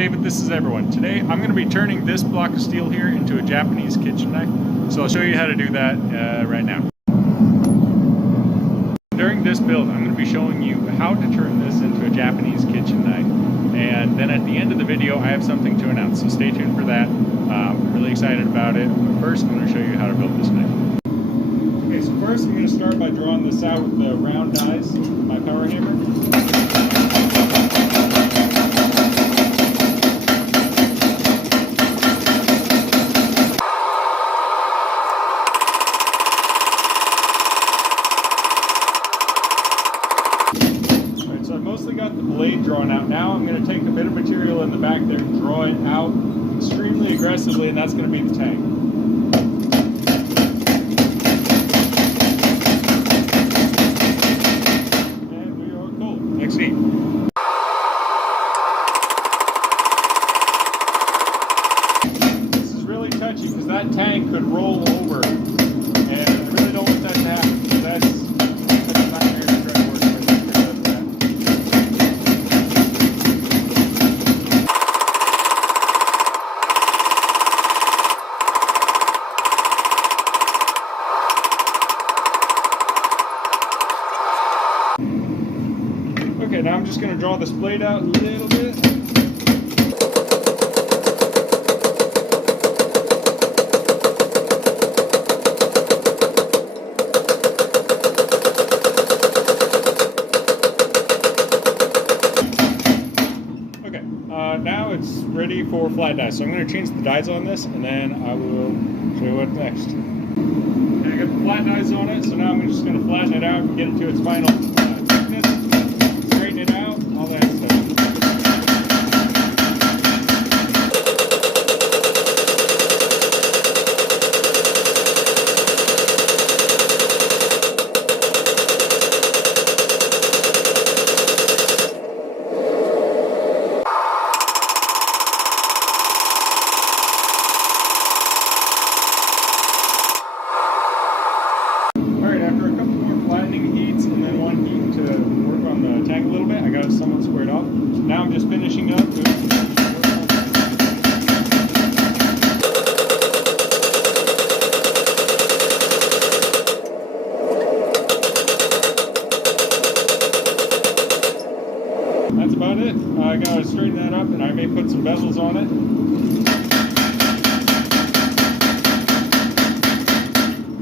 David, this is everyone. Today I'm going to be turning this block of steel here into a Japanese kitchen knife. So I'll show you how to do that right now. During this build, I'm going to be showing you how to turn this into a Japanese kitchen knife. And then at the end of the video, I have something to announce. So stay tuned for that. I'm really excited about it. But first, I'm going to show you how to build this knife. Okay, so first I'm going to start by drawing this out with the round dies with my power hammer. So I've mostly got the blade drawn out. Now I'm going to take a bit of material in the back there and draw it out extremely aggressively, and that's going to be the tang. And we are cool. Next heat. This is really touchy because that tang could roll over, and I really don't want that to happen because that's a nightmare to try to work with. Okay, now I'm just going to draw this blade out a little bit. Okay, now it's ready for flat dies. So I'm going to change the dies on this, and then I will show you what's next. Okay, I got the flat dies on it, so now I'm just going to flatten it out and get it to its final thickness. Straighten it out, all that stuff. Alright, after a couple more flattening heats and then one heat to work on the tank a little bit, I got it somewhat squared off. Now I'm just finishing up. That's about it. I gotta straighten that up, and I may put some bezels on it.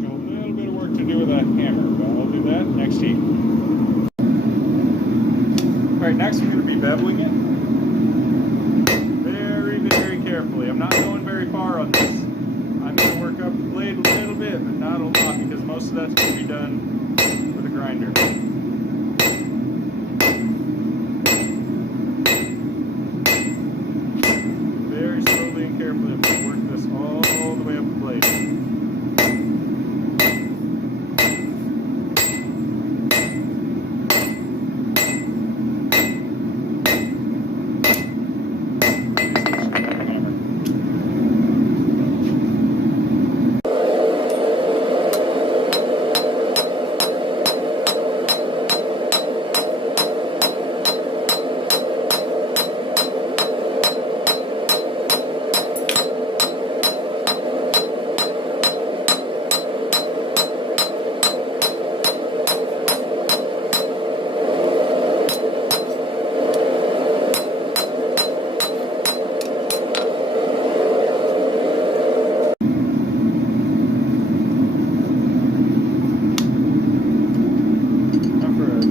Got a little bit of work to do with a hammer, but I'll do that next heat. Alright, next we're going to be beveling it. Very, very carefully. I'm not going very far on this. I'm going to work up the blade a little bit, but not a lot, because most of that's going to be done with a grinder. Very slowly and carefully, I'm going to work this all the way up the blade.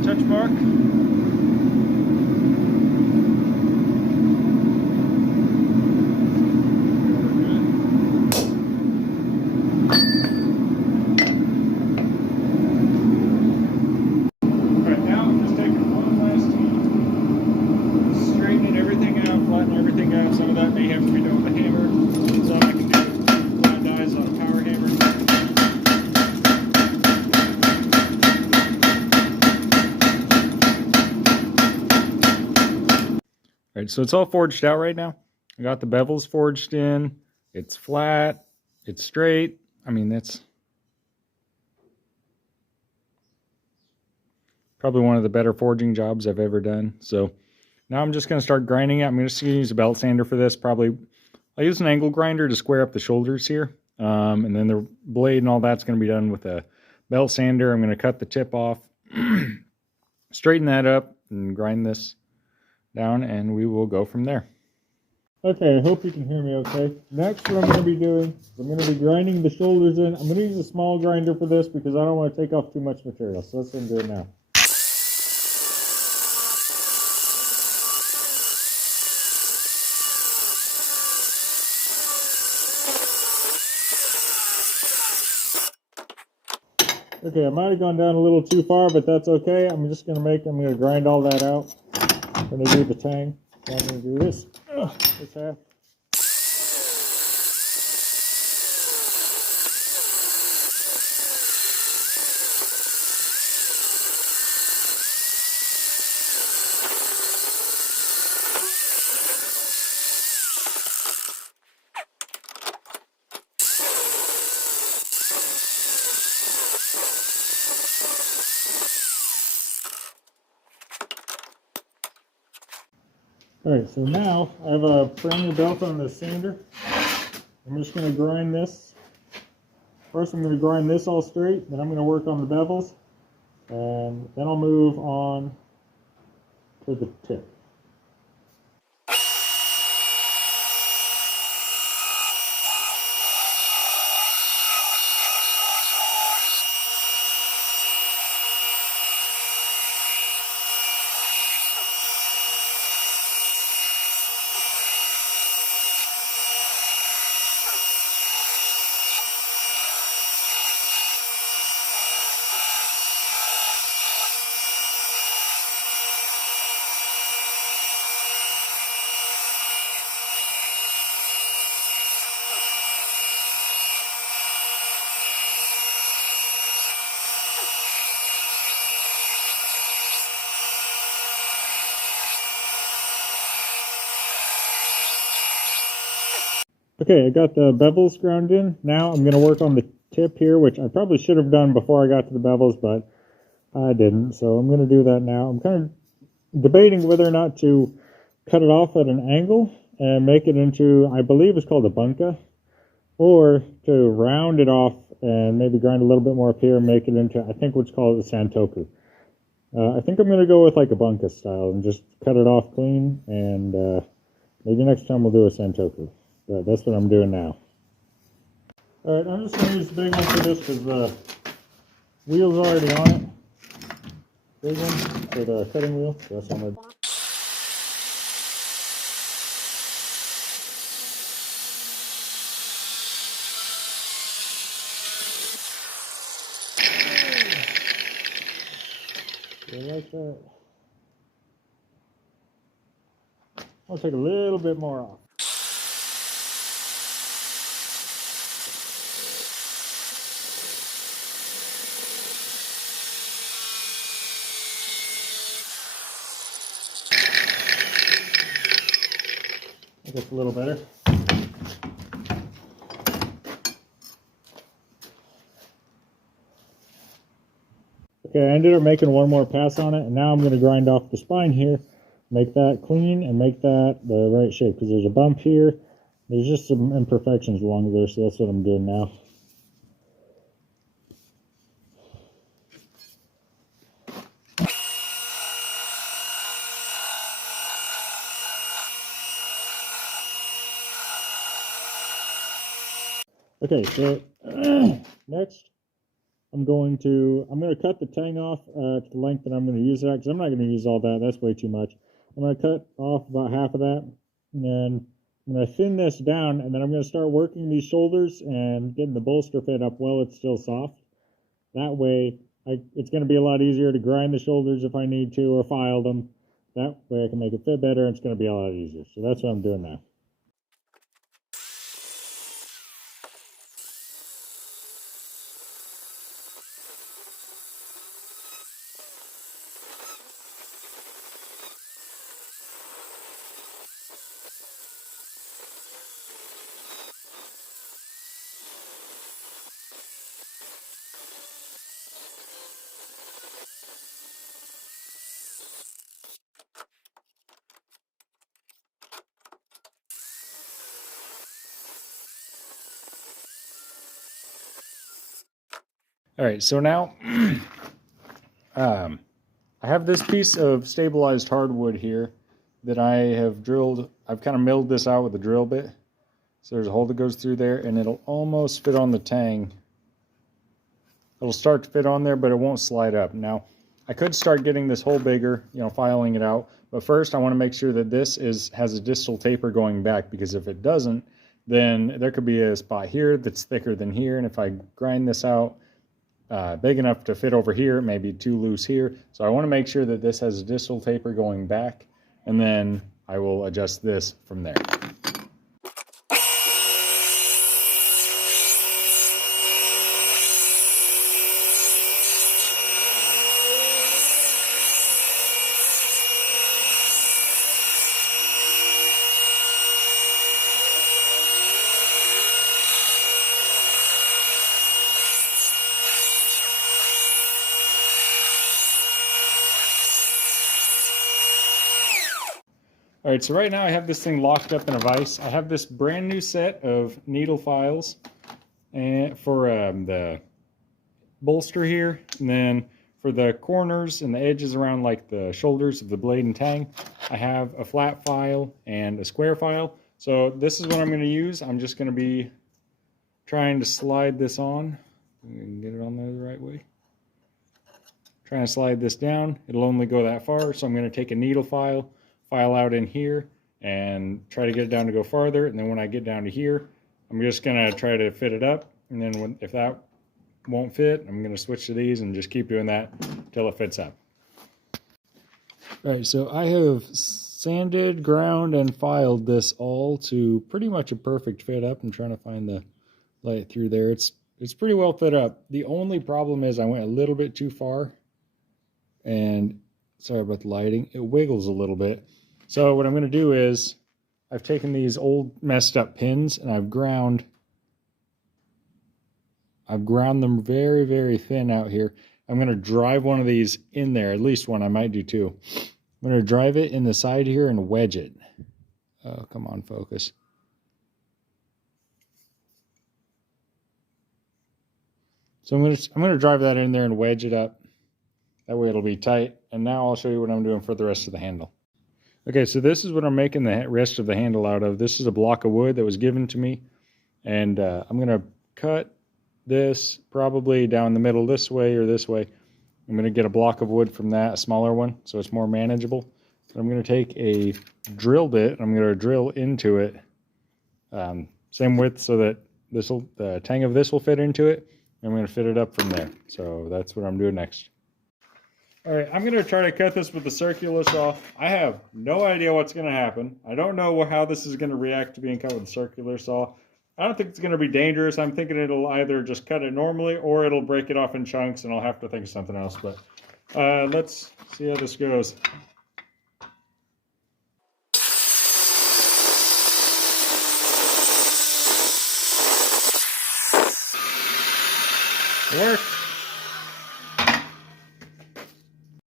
Touch mark. Right now I'm just taking one last heat, straightening everything out, flattening everything out. Some of that may have to be done with a hammer. Some I can do flat dies on a power hammer. Alright, so it's all forged out right now. I got the bevels forged in. It's flat. It's straight. I mean, that's probably one of the better forging jobs I've ever done. So Now I'm just going to start grinding it. I'm just going to use a belt sander for this. Probably I'll use an angle grinder to square up the shoulders here. And then the blade and all that's going to be done with a belt sander. I'm going to cut the tip off, straighten that up, and grind this down, and we will go from there. Okay, I hope you can hear me okay. Next, what I'm going to be doing, I'm going to be grinding the shoulders in. I'm going to use a small grinder for this because I don't want to take off too much material. So that's what I'm doing now. Okay, I might have gone down a little too far, but that's okay. I'm going to grind all that out. I'm going to do the tang. So I'm going to do this half. Alright, so now I have a brand new belt on the sander. I'm just going to grind this. First I'm going to grind this all straight, then I'm going to work on the bevels, and then I'll move on to the tip. Okay, I got the bevels ground in. Now I'm going to work on the tip here, which I probably should have done before I got to the bevels, but I didn't. So I'm going to do that now. I'm kind of debating whether or not to cut it off at an angle and make it into, I believe it's called a bunka, or to round it off and maybe grind a little bit more up here and make it into, I think what's called a santoku. I think I'm going to go with like a bunka style and just cut it off clean, and maybe next time we'll do a santoku. But that's what I'm doing now. Alright, I'm just going to use the big one for this because the wheel's already on it. Big one for the cutting wheel. So that's what I'm going to do. Like that. I'll take a little bit more off. That's a little better. Okay, I ended up making one more pass on it, and now I'm going to grind off the spine here, make that clean, and make that the right shape, because there's a bump here. There's just some imperfections along there, so that's what I'm doing now. Okay, so next I'm going to cut the tang off to the length that I'm going to use that, because I'm not going to use all that. That's way too much. I'm going to cut off about half of that, and then I'm going to thin this down, and then I'm going to start working these shoulders and getting the bolster fit up while it's still soft. That way, it's going to be a lot easier to grind the shoulders if I need to, or file them. That way I can make it fit better, and it's going to be a lot easier. So that's what I'm doing now. All right, so now I have this piece of stabilized hardwood here that I have drilled. I've kind of milled this out with a drill bit. So there's a hole that goes through there, and it'll almost fit on the tang. It'll start to fit on there, but it won't slide up. Now, I could start getting this hole bigger, you know, filing it out. But first, I want to make sure that this has a distal taper going back, because if it doesn't, then there could be a spot here that's thicker than here. And if I grind this out big enough to fit over here, it may be too loose here. So I want to make sure that this has a distal taper going back, and then I will adjust this from there. All right, so right now I have this thing locked up in a vise. I have this brand new set of needle files and for the bolster here, and then for the corners and the edges around like the shoulders of the blade and tang, I have a flat file and a square file. So this is what I'm going to use. I'm just going to be trying to slide this on. We can get it on there the right way. Trying to slide this down. It'll only go that far, so I'm going to take a needle file out in here and try to get it down to go farther, and then when I get down to here, I'm just gonna try to fit it up, and then if that won't fit, I'm gonna switch to these and just keep doing that until it fits up. All right, so I have sanded, ground, and filed this all to pretty much a perfect fit up. I'm trying to find the light through there. It's pretty well fit up. The only problem is I went a little bit too far, and sorry about the lighting, it wiggles a little bit. So what I'm going to do is I've taken these old messed up pins and I've ground them very, very thin out here. I'm going to drive one of these in there, at least one. I might do two. I'm going to drive it in the side here and wedge it. Oh, come on, focus. So I'm going to drive that in there and wedge it up. That way it'll be tight. And now I'll show you what I'm doing for the rest of the handle. Okay, so this is what I'm making the rest of the handle out of. This is a block of wood that was given to me. And I'm going to cut this probably down the middle this way or this way. I'm going to get a block of wood from that, a smaller one, so it's more manageable. So I'm going to take a drill bit, and I'm going to drill into it. Same width so that the tang of this will fit into it. I'm going to fit it up from there. So that's what I'm doing next. All right, I'm going to try to cut this with the circular saw. I have no idea what's going to happen. I don't know how this is going to react to being cut with a circular saw. I don't think it's going to be dangerous. I'm thinking it'll either just cut it normally or it'll break it off in chunks and I'll have to think of something else. But let's see how this goes. It worked.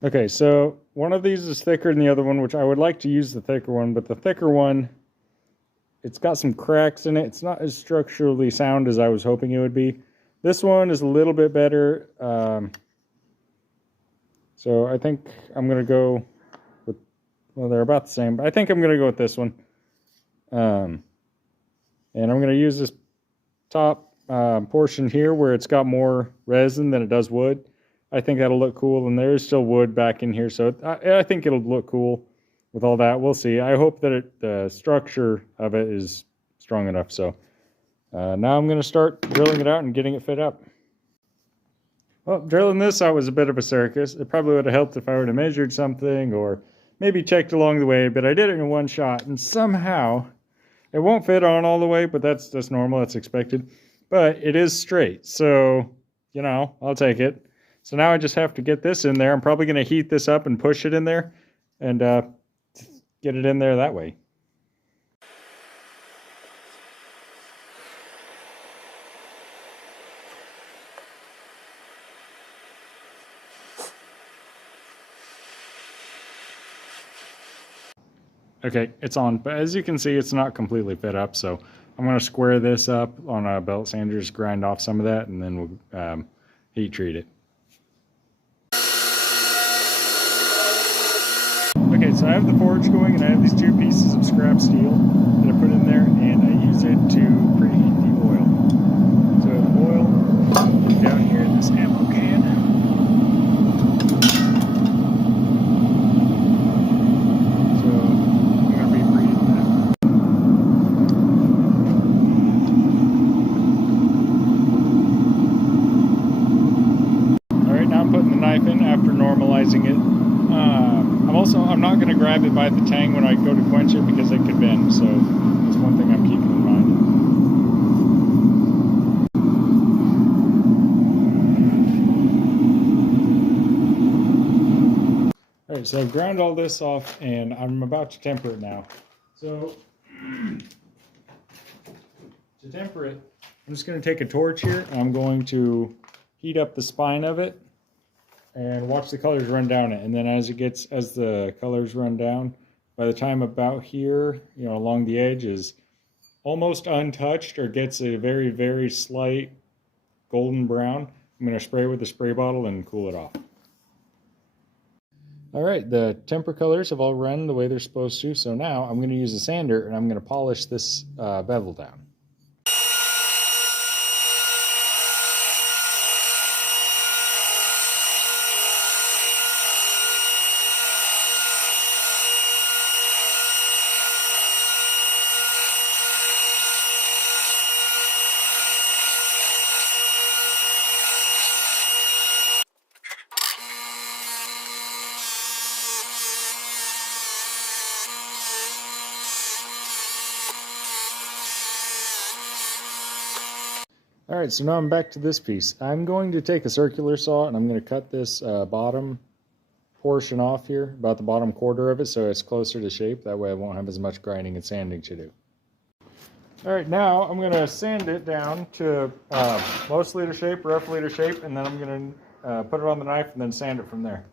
Okay, so one of these is thicker than the other one, which I would like to use the thicker one, but the thicker one, it's got some cracks in it. It's not as structurally sound as I was hoping it would be. This one is a little bit better. So I think I'm going to go with, well, they're about the same, but I think I'm going to go with this one. And I'm going to use this top portion here where it's got more resin than it does wood. I think that'll look cool, and there is still wood back in here, so I think it'll look cool with all that. We'll see. I hope that the structure of it is strong enough. So now I'm going to start drilling it out and getting it fit up. Well, drilling this out was a bit of a circus. It probably would have helped if I would have measured something or maybe checked along the way, but I did it in one shot, and somehow it won't fit on all the way, but that's normal. That's expected. But it is straight, so, you know, I'll take it. So now I just have to get this in there. I'm probably going to heat this up and push it in there and get it in there that way. Okay, it's on, but as you can see, it's not completely fit up, so I'm going to square this up on a belt sander, just grind off some of that, and then we'll heat treat it. Okay, so I have the forge going and I have these 2 pieces of scrap steel that I put in there, and I use it to preheat the oil. So I have oil down here in this ammo can. So I'm going to be preheating that. Alright, now I'm putting the knife in after normalizing it. I'm not going to grab it by the tang when I go to quench it because it could bend, so that's one thing I'm keeping in mind. Alright, so I've ground all this off and I'm about to temper it now. So, to temper it, I'm just going to take a torch here. I'm going to heat up the spine of it and watch the colors run down it, and then as the colors run down, by the time about here, along the edge is almost untouched or gets a very, very slight golden brown, I'm going to spray it with a spray bottle and cool it off. Alright, the temper colors have all run the way they're supposed to, so now I'm going to use a sander and I'm going to polish this bevel down. Alright, so now I'm back to this piece. I'm going to take a circular saw and I'm going to cut this bottom portion off here, about the bottom quarter of it, so it's closer to shape. That way I won't have as much grinding and sanding to do. Alright, now I'm going to sand it down to mostly to shape, roughly to shape, and then I'm going to put it on the knife and then sand it from there.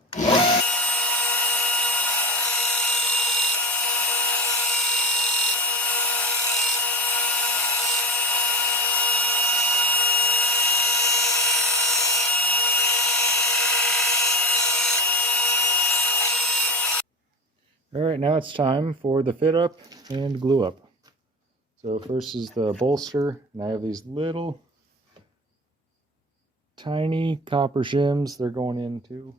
Alright, now it's time for the fit up and glue up. So first is the bolster, and I have these little tiny copper shims. They're going in too.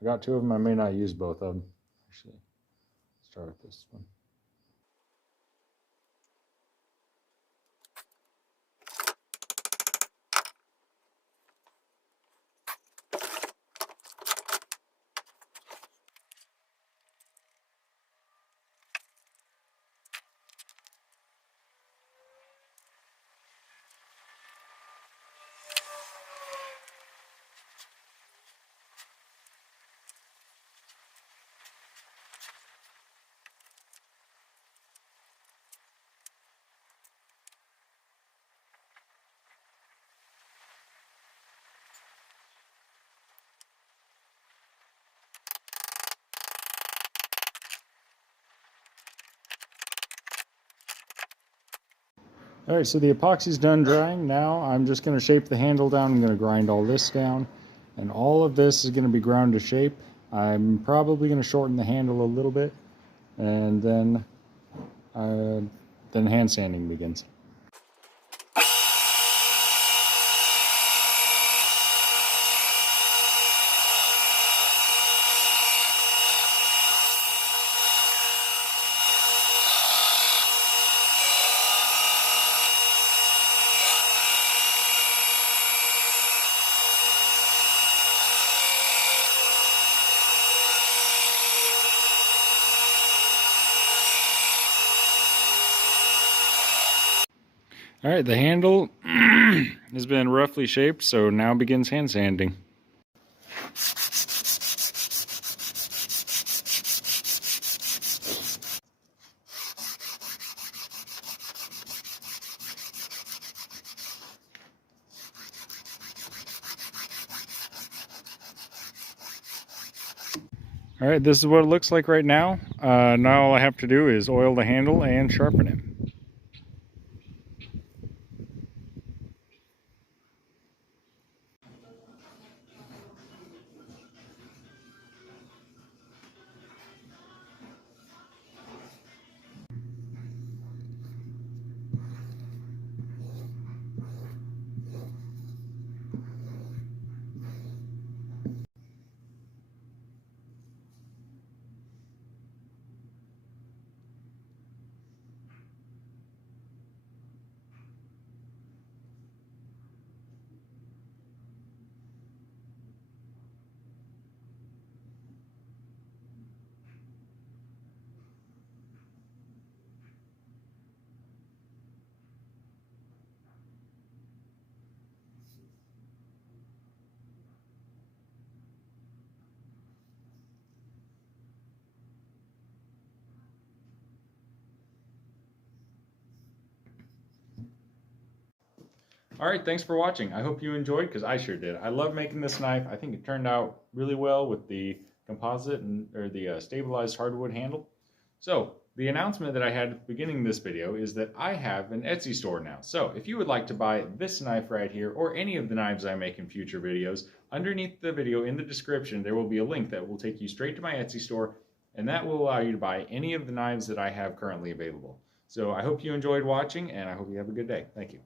I got 2 of them. I may not use both of them. Actually, let's start with this one. Alright, so the epoxy's done drying. Now I'm just going to shape the handle down. I'm going to grind all this down. And all of this is going to be ground to shape. I'm probably going to shorten the handle a little bit. And then hand sanding begins. Alright, the handle has been roughly shaped, so now begins hand sanding. Alright, this is what it looks like right now. Now all I have to do is oil the handle and sharpen it. All right, thanks for watching. I hope you enjoyed, because I sure did. I love making this knife. I think it turned out really well with the composite or the stabilized hardwood handle. So the announcement that I had at the beginning of this video is that I have an Etsy store now. So if you would like to buy this knife right here, or any of the knives I make in future videos, underneath the video in the description there will be a link that will take you straight to my Etsy store, and that will allow you to buy any of the knives that I have currently available. So I hope you enjoyed watching, and I hope you have a good day. Thank you.